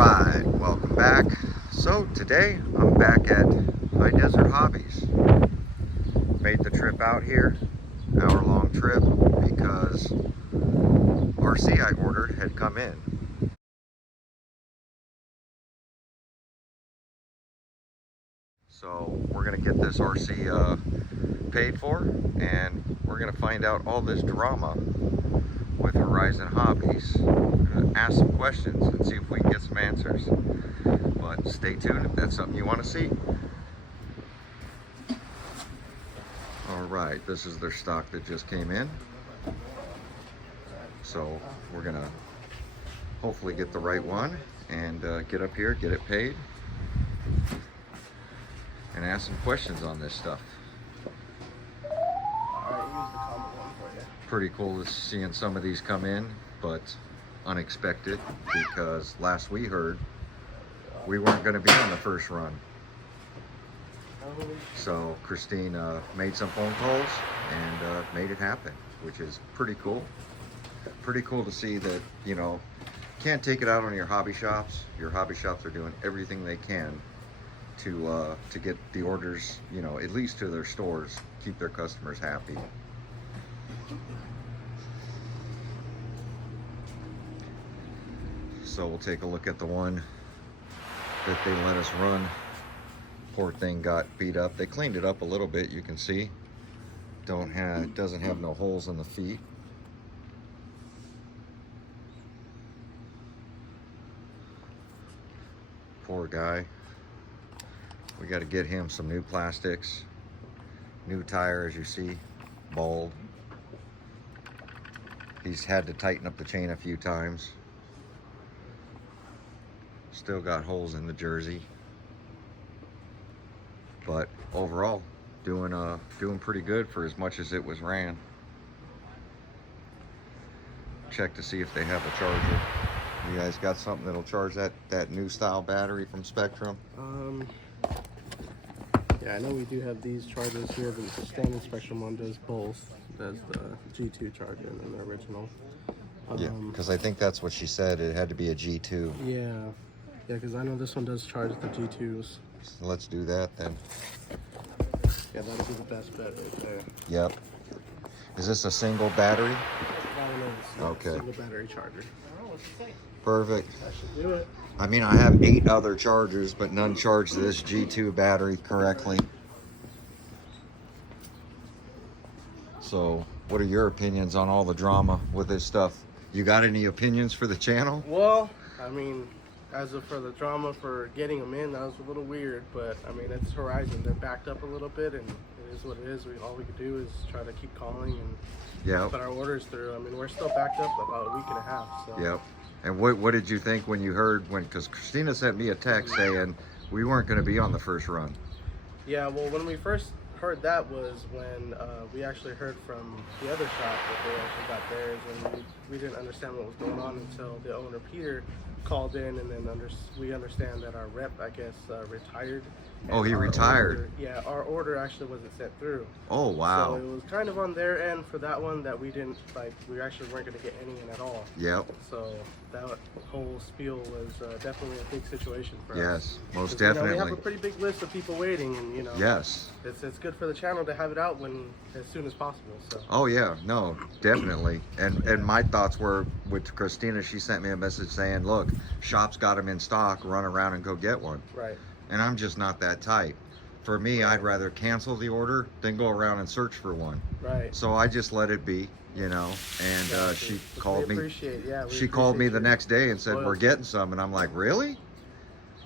right, welcome back. So today I'm back at High Desert Hobbies. Made the trip out here, hour-long trip, because RC I ordered had come in. So we're gonna get this RC paid for, and we're gonna find out all this drama with Horizon Hobbies. We're gonna ask some questions and see if we can get some answers. But stay tuned if that's something you want to see. All right, this is their stock that just came in. So we're gonna hopefully get the right one and get up here, get it paid, and ask some questions on this stuff. Pretty cool to seeing some of these come in, but unexpected, because last we heard we weren't going to be on the first run. So Christine made some phone calls and made it happen, which is pretty cool. Pretty cool to see that, you know, can't take it out on your hobby shops. Your hobby shops are doing everything they can to get the orders, you know, at least to their stores, keep their customers happy. So we'll take a look at the one that they let us run. Poor thing got beat up. They cleaned it up a little bit, you can see. Doesn't have no holes in the feet. Poor guy. We got to get him some new plastics, new tire, as you see, bald. He's had to tighten up the chain a few times. Still got holes in the jersey, but overall doing pretty good for as much as it was ran. Check to see if they have a charger. You guys got something that'll charge that new style battery from Spectrum? Yeah, I know we do have these chargers here. The standard Spectrum one does both. Does the G2 charger and the original. Yeah, because I think that's what she said. It had to be a G2. Yeah, because I know this one does charge the G2s. So let's do that then. Yeah, that'll be the best bet right there. Yep. Is this a single battery? Okay. Single battery charger. Perfect. That should do it. I mean, I have 8 other chargers, but none charge this G2 battery correctly. So, what are your opinions on all the drama with this stuff? You got any opinions for the channel? Well, I mean, as of for the drama for getting them in, that was a little weird, but I mean, it's Horizon. They're backed up a little bit, and it is what it is. All we could do is try to keep calling and put our orders through. I mean, we're still backed up about a week and a half. So. Yep. And what did you think when you heard, because Christina sent me a text saying we weren't going to be on the first run? Yeah, well, when we first heard that was when we actually heard from the other shop that they actually got theirs, and we didn't understand what was going on until the owner, Peter, called in, and then we understand that our rep, I guess, retired. Oh, he retired. Our order actually wasn't sent through. Oh, wow. So it was kind of on their end for that one that we didn't, we actually weren't going to get any in at all. Yep. So that whole spiel was definitely a big situation for us. Yes, most definitely. We have a pretty big list of people waiting, and yes, it's good for the channel to have it out as soon as possible. So. Oh yeah, no, definitely. And my thoughts were with Christina. She sent me a message saying, "Look, shop's got them in stock. Run around and go get one." Right. And I'm just not that type. For me, I'd rather cancel the order than go around and search for one. Right. So I just let it be, And she called me. She called me the next day and said, "We're getting some," and I'm like, "Really?"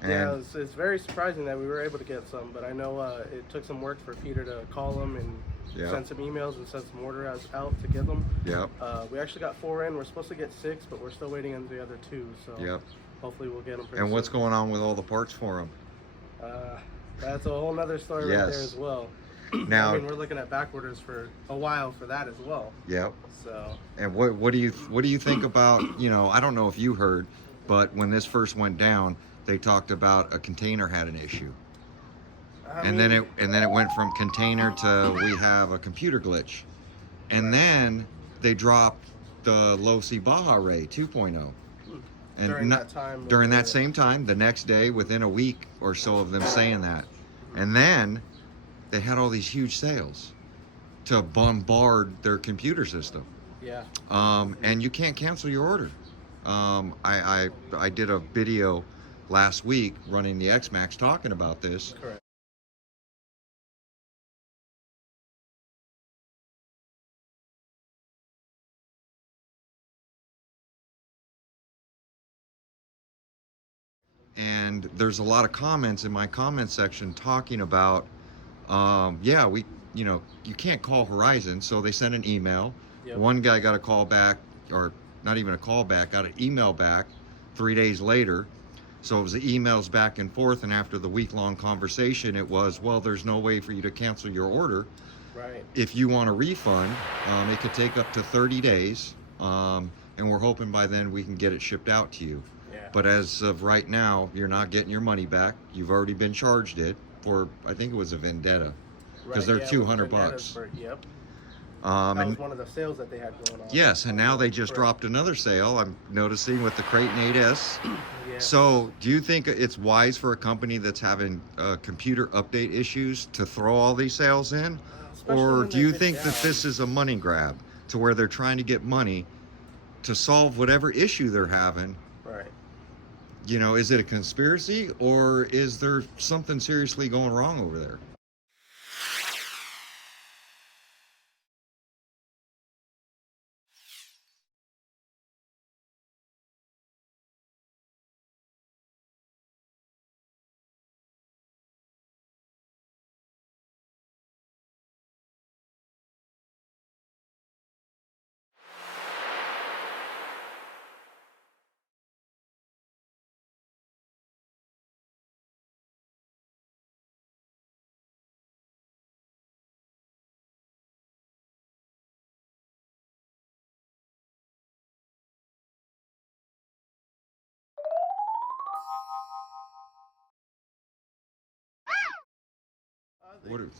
And yeah, it's very surprising that we were able to get some, but I know it took some work for Peter to call them and send some emails and send some order out to get them. Yep. We actually got 4 in. We're supposed to get 6, but we're still waiting on the other 2. So hopefully we'll get them. And what's going on with all the parts for them? That's a whole nother story right there as well. Now, I mean, we're looking at back orders for a while for that as well. Yep. So. And what do you think about, I don't know if you heard, but when this first went down, they talked about a container had an issue. And then it went from container to we have a computer glitch. And then they dropped the Low C Baja Ray 2.0. And during that time. during that same time, the next day, within a week or so of them saying that. And then they had all these huge sales to bombard their computer system. Yeah. And you can't cancel your order. I did a video last week running the X-Max talking about this. Correct. And there's a lot of comments in my comment section talking about, yeah, you can't call Horizon, so they sent an email. Yep. One guy got a call back, or not even a call back, got an email back 3 days later. So it was the emails back and forth, and after the week-long conversation, it was, well, there's no way for you to cancel your order. Right. If you want a refund, it could take up to 30 days, and we're hoping by then we can get it shipped out to you. Yeah. But as of right now, you're not getting your money back. You've already been charged it for, I think it was a vendetta, because they're $200. Yep. That was one of the sales that they had going on. Yes, and now they just dropped another sale. I'm noticing with the Kraton 8S. Yeah. So, do you think it's wise for a company that's having computer update issues to throw all these sales in, or do you think that this is a money grab to where they're trying to get money to solve whatever issue they're having? Right. You know, is it a conspiracy, or is there something seriously going wrong over there?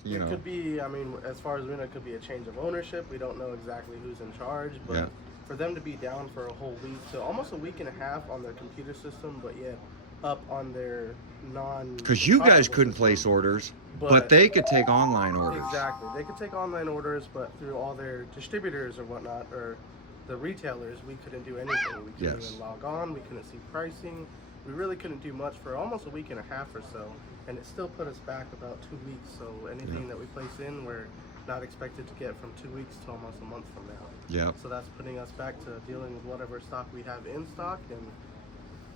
It could be, I mean, as far as we know, it could be a change of ownership. We don't know exactly who's in charge, but Yeah. for them to be down for a whole week to almost a week and a half on their computer system, but yet up on their non. Because you guys couldn't place orders, but they could take online orders. Exactly. They could take online orders, but through all their distributors or whatnot, or the retailers, we couldn't do anything. We couldn't even log on. We couldn't see pricing. We really couldn't do much for almost a week and a half or so, and it still put us back about 2 weeks. So anything that we place in, we're not expected to get from 2 weeks to almost a month from now. Yeah. So that's putting us back to dealing with whatever stock we have in stock, and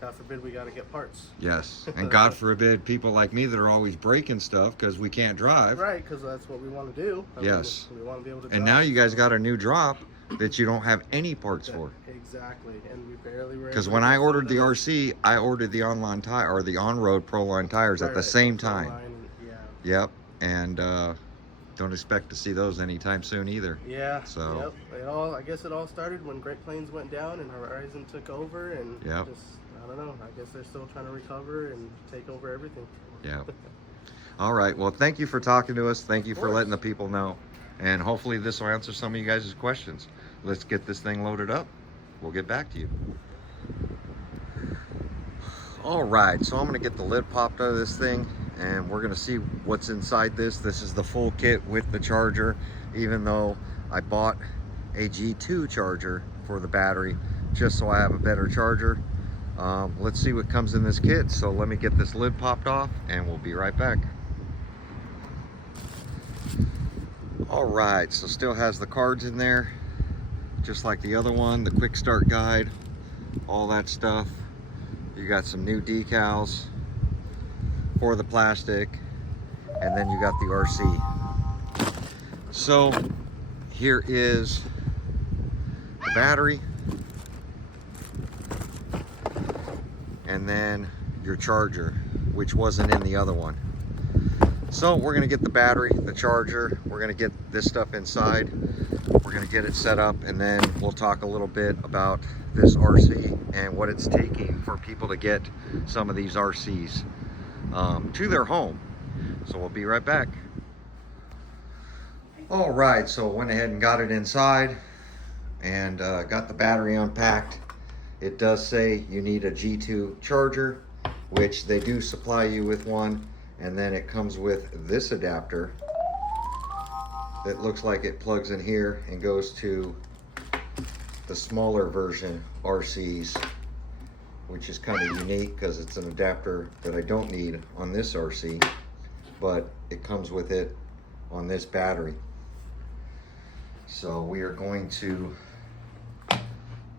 God forbid we got to get parts. Yes, and God forbid people like me that are always breaking stuff because we can't drive. Right, because that's what we want to do. Yes. We want to be able to drive. And now you guys got a new drop that you don't have any parts for. Exactly, and we barely were. Because when I ordered the RC, I ordered the online tire or the on-road Proline tires at the same time. Yeah. Yep, and don't expect to see those anytime soon either. Yeah. So. Yep. I guess it all started when Great Plains went down and Horizon took over, and Yep. just I don't know. I guess they're still trying to recover and take over everything. Yeah. All right. Well, thank you for talking to us. Thank you for letting the people know. And hopefully this will answer some of you guys' questions. Let's get this thing loaded up. We'll get back to you. All right. So I'm going to get the lid popped out of this thing, and we're going to see what's inside this. This is the full kit with the charger, even though I bought a G2 charger for the battery just so I have a better charger. Let's see what comes in this kit. So let me get this lid popped off and we'll be right back. All right, so still has the cards in there, just like the other one, the quick start guide, all that stuff. You got some new decals for the plastic, and then you got the RC. So here is the battery, and then your charger, which wasn't in the other one. So we're gonna get the battery, the charger, we're gonna get this stuff inside, we're gonna get it set up, and then we'll talk a little bit about this RC and what it's taking for people to get some of these RCs to their home. So we'll be right back. All right, so went ahead and got it inside and got the battery unpacked. It does say you need a G2 charger, which they do supply you with one, and then it comes with this adapter that looks like it plugs in here and goes to the smaller version RCs, which is kind of unique because it's an adapter that I don't need on this RC, but it comes with it on this battery. So we are going to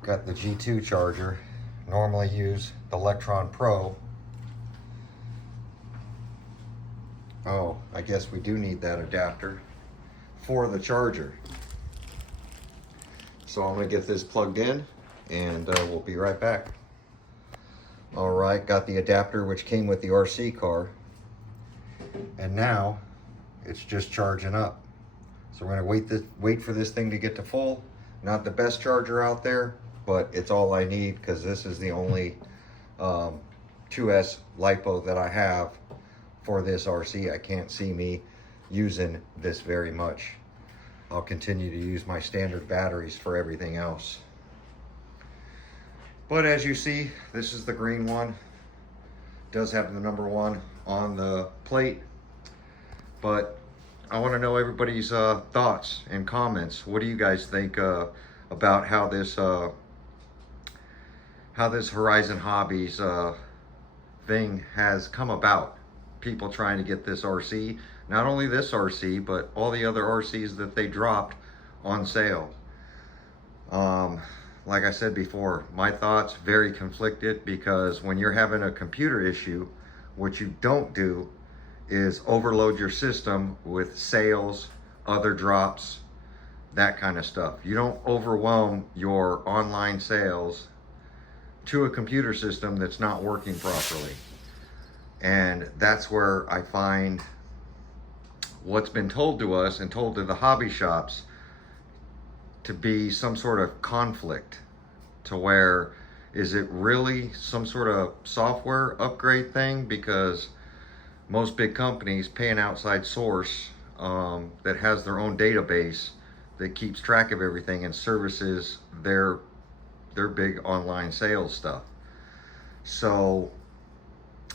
got the G2 charger. Normally use the Electron Pro. Oh, I guess we do need that adapter for the charger. So I'm gonna get this plugged in and we'll be right back. All right, got the adapter which came with the RC car. And now it's just charging up. So we're gonna wait for this thing to get to full. Not the best charger out there, but it's all I need because this is the only 2S LiPo that I have for this RC. I can't see me using this very much. I'll continue to use my standard batteries for everything else. But as you see, this is the green one. Does have the number 1 on the plate. But I want to know everybody's thoughts and comments. What do you guys think about how this Horizon Hobbies thing has come about? People trying to get this RC, not only this RC, but all the other RCs that they dropped on sale. Like I said before, my thoughts very conflicted, because when you're having a computer issue, what you don't do is overload your system with sales, other drops, that kind of stuff. You don't overwhelm your online sales to a computer system that's not working properly. And that's where I find what's been told to us and told to the hobby shops to be some sort of conflict, to where, is it really some sort of software upgrade thing? Because most big companies pay an outside source that has their own database that keeps track of everything and services their big online sales stuff. So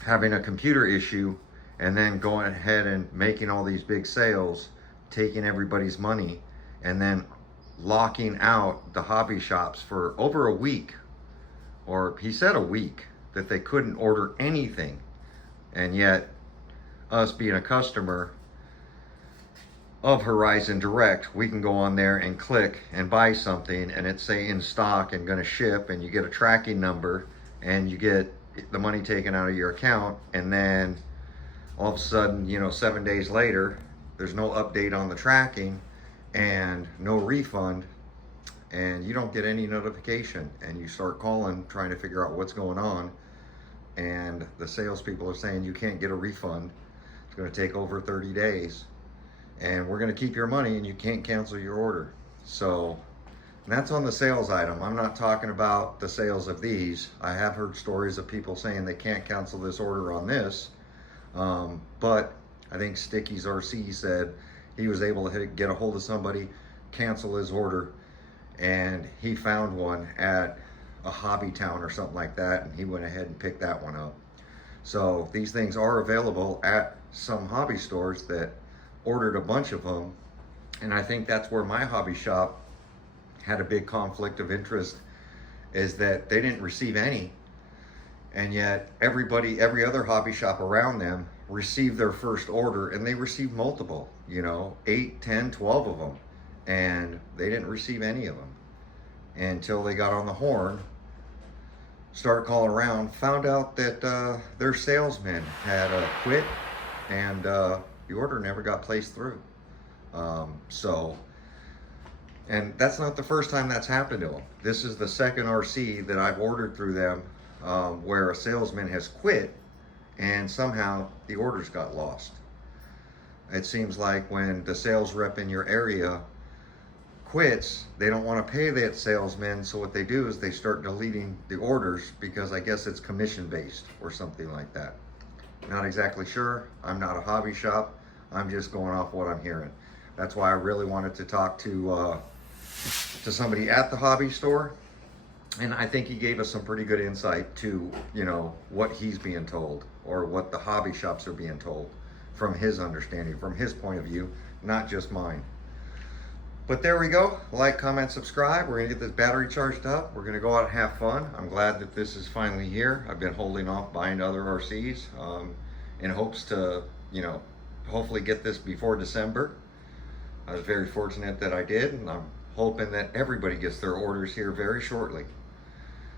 having a computer issue and then going ahead and making all these big sales, taking everybody's money, and then locking out the hobby shops for over a week, or he said a week, that they couldn't order anything. And yet us being a customer of Horizon Direct, we can go on there and click and buy something, and it's say in stock and gonna ship, and you get a tracking number and you get the money taken out of your account, and then all of a sudden, 7 days later, there's no update on the tracking and no refund, and you don't get any notification, and you start calling trying to figure out what's going on, and the salespeople are saying you can't get a refund. It's going to take over 30 days, and we're going to keep your money, and you can't cancel your order. So, and that's on the sales item. I'm not talking about the sales of these. I have heard stories of people saying they can't cancel this order on this. But I think Sticky's RC said he was able to get a hold of somebody, cancel his order, and he found one at a Hobby Town or something like that, and he went ahead and picked that one up. So these things are available at some hobby stores that ordered a bunch of them, and I think that's where my hobby shop had a big conflict of interest, is that they didn't receive any, and yet every other hobby shop around them received their first order, and they received multiple, 8, 10, 12 of them, and they didn't receive any of them until they got on the horn, started calling around, found out that their salesman had quit, and the order never got placed through. And that's not the first time that's happened to them. This is the second RC that I've ordered through them where a salesman has quit and somehow the orders got lost. It seems like when the sales rep in your area quits, they don't want to pay that salesman, so what they do is they start deleting the orders, because I guess it's commission based or something like that. Not exactly sure. I'm not a hobby shop. I'm just going off what I'm hearing. That's why I really wanted to talk to somebody at the hobby store And I think he gave us some pretty good insight to, you know, what he's being told or what the hobby shops are being told from his understanding, from his point of view, not just mine. But there we go. Like, comment, subscribe. We're gonna get this battery charged up. We're gonna go out and have fun. I'm glad that this is finally here. I've been holding off buying other RCs in hopes to, you know, hopefully get this before December. I was very fortunate that I did, and I'm hoping that everybody gets their orders here very shortly.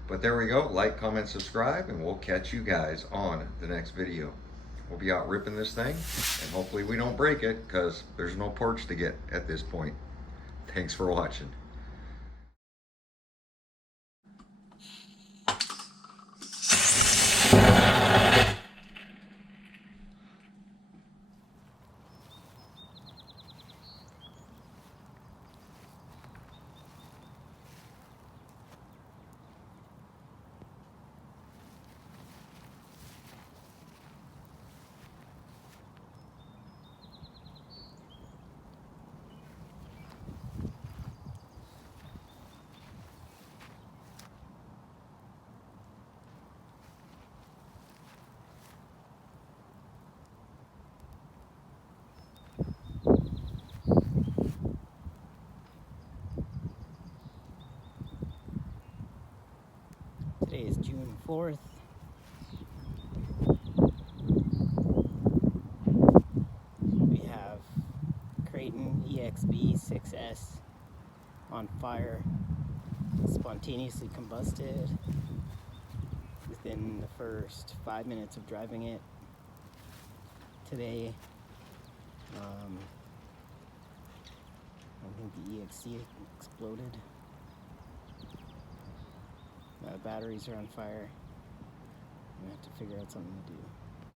But there we go. Like, comment, subscribe, and we'll catch you guys on the next video. We'll be out ripping this thing, and hopefully we don't break it, because there's no parts to get at this point. Thanks for watching. Today is June 4th. We have Creighton EXB 6S on fire, spontaneously combusted within the first 5 minutes of driving it today. I think the EXC exploded. The batteries are on fire. I'm gonna have to figure out something to do.